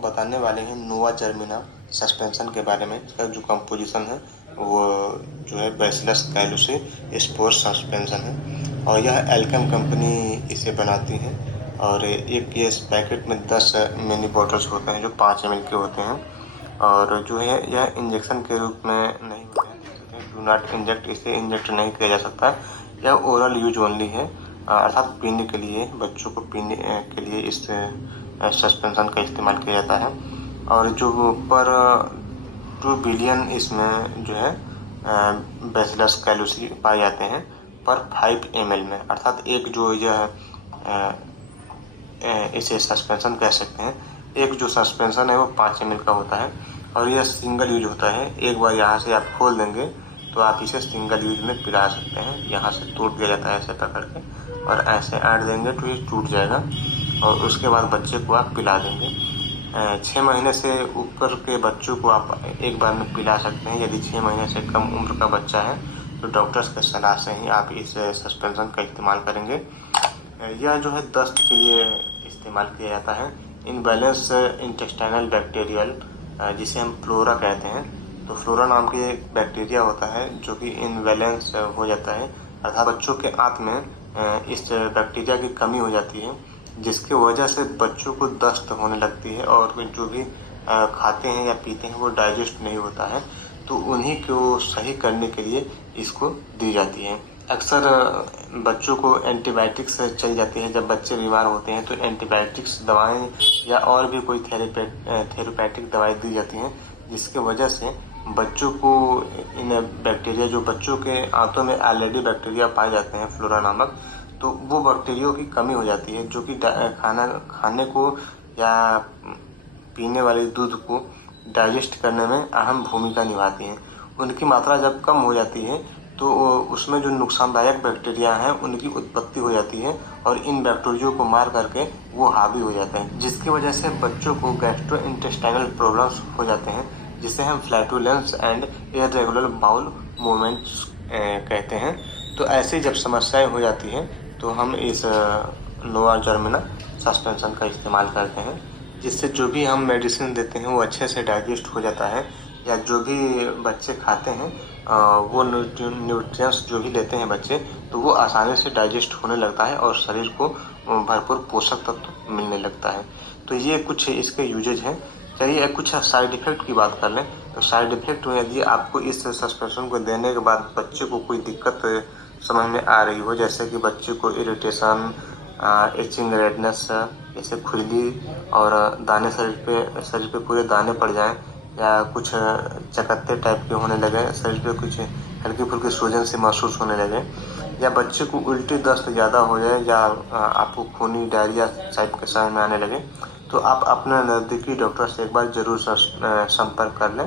बताने वाले हैं नोवा जर्मिना सस्पेंशन के बारे में। इसका जो कंपोजिशन है वो जो है बैसिलस कैलुसी स्पोर्स सस्पेंशन है और यह एल्केम कंपनी इसे बनाती है। और एक ये इस पैकेट में 10 मिनी बॉटल्स होते हैं जो 5 ml के होते हैं और जो है यह इंजेक्शन के रूप में नहीं होते हैं। डू नॉट इंजेक्ट, इसे इंजेक्ट नहीं किया जा सकता। यह ओरल यूज ओनली है, अर्थात पीने के लिए, बच्चों को पीने के लिए इस सस्पेंशन का इस्तेमाल किया जाता है। और जो पर 2 बिलियन इसमें जो है बैसिलस कैलुसी पाए जाते हैं पर 5 ml में, अर्थात एक जो यह इसे सस्पेंशन कह सकते हैं। एक जो सस्पेंशन है वो 5 ml का होता है और यह सिंगल यूज होता है। एक बार यहाँ से आप खोल देंगे तो आप इसे सिंगल यूज में पिला सकते हैं। यहाँ से तोड़ दिया जाता है ऐसे पकड़ के और ऐसे ऐड देंगे तो ये टूट जाएगा और उसके बाद बच्चे को आप पिला देंगे। 6 महीने से ऊपर के बच्चों को आप एक बार में पिला सकते हैं। यदि 6 महीने से कम उम्र का बच्चा है तो डॉक्टर्स के सलाह से ही आप इस सस्पेंशन का इस्तेमाल करेंगे। यह जो है दस्त के लिए इस्तेमाल किया जाता है। इनबैलेंस इंटेस्टाइनल बैक्टीरियल, जिसे हम फ्लोरा कहते हैं, तो फ्लोरा नाम की एक बैक्टीरिया होता है जो कि इनबैलेंस हो जाता है, अर्थात बच्चों के आंत में इस बैक्टीरिया की कमी हो जाती है जिसकी वजह से बच्चों को दस्त होने लगती है और जो भी खाते हैं या पीते हैं वो डाइजेस्ट नहीं होता है। तो उन्हीं को सही करने के लिए इसको दी जाती है। अक्सर बच्चों को एंटीबायोटिक्स चल जाती है। जब बच्चे बीमार होते हैं तो एंटीबायोटिक्स दवाएं या और भी कोई थेरेपैटिक दवाई दी जाती हैं जिसके वजह से बच्चों को इन बैक्टीरिया, जो बच्चों के आंतों में ऑलरेडी बैक्टीरिया पाए जाते हैं फ्लोरा नामक, तो वो बैक्टीरिया की कमी हो जाती है जो कि खाने को या पीने वाले दूध को डाइजेस्ट करने में अहम भूमिका निभाती हैं। उनकी मात्रा जब कम हो जाती है तो उसमें जो नुकसानदायक बैक्टीरिया हैं उनकी उत्पत्ति हो जाती है और इन बैक्टीरिया को मार करके वो हावी हो जाते हैं, जिसकी वजह से बच्चों को गैस्ट्रोइंटेस्टाइनल प्रॉब्लम्स हो जाते हैं जिसे हम flatulence and irregular bowel movements कहते हैं। तो ऐसी जब समस्याएं हो जाती हैं तो हम इस नोवा जर्मिना सस्पेंशन का इस्तेमाल करते हैं, जिससे जो भी हम मेडिसिन देते हैं वो अच्छे से डाइजेस्ट हो जाता है या जो भी बच्चे खाते हैं वो न्यूट्रिएंट्स जो भी लेते हैं बच्चे, तो वो आसानी से डाइजेस्ट होने लगता है और शरीर को भरपूर पोषक तत्व मिलने लगता है। तो ये कुछ इसके यूजेज हैं। चलिए कुछ साइड इफेक्ट की बात कर लें। तो साइड इफेक्ट में यदि आपको इस सस्पेंशन को देने के बाद बच्चे को कोई दिक्कत समझ में आ रही हो, जैसे कि बच्चे को इरिटेशन, इचिंग, रेडनेस, जैसे खुजली और दाने शरीर पे पूरे दाने पड़ जाएं या कुछ चकत्ते टाइप के होने लगे, शरीर पे कुछ हल्की फुल्की सूजन से महसूस होने लगे, या बच्चे को उल्टी दस्त ज़्यादा हो जाए या आपको खूनी डायरिया टाइप के समझ में आने लगे, तो आप अपने नज़दीकी डॉक्टर से एक बार ज़रूर संपर्क कर लें।